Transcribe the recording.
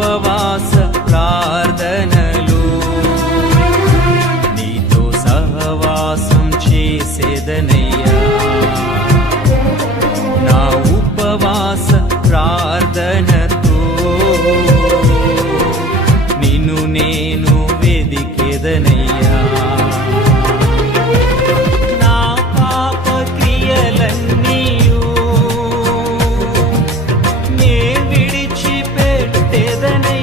ఉపవాస ప్రార్థనలు నీతో సహవాసం చేసేదనయ్యా. నా ఉపవాస ప్రార్థనతో నిన్ను నేను వెదికెదనయ్యా. నా పాప క్రియలన్నీయు నే విడిచిపెట్టెదనయ్యా.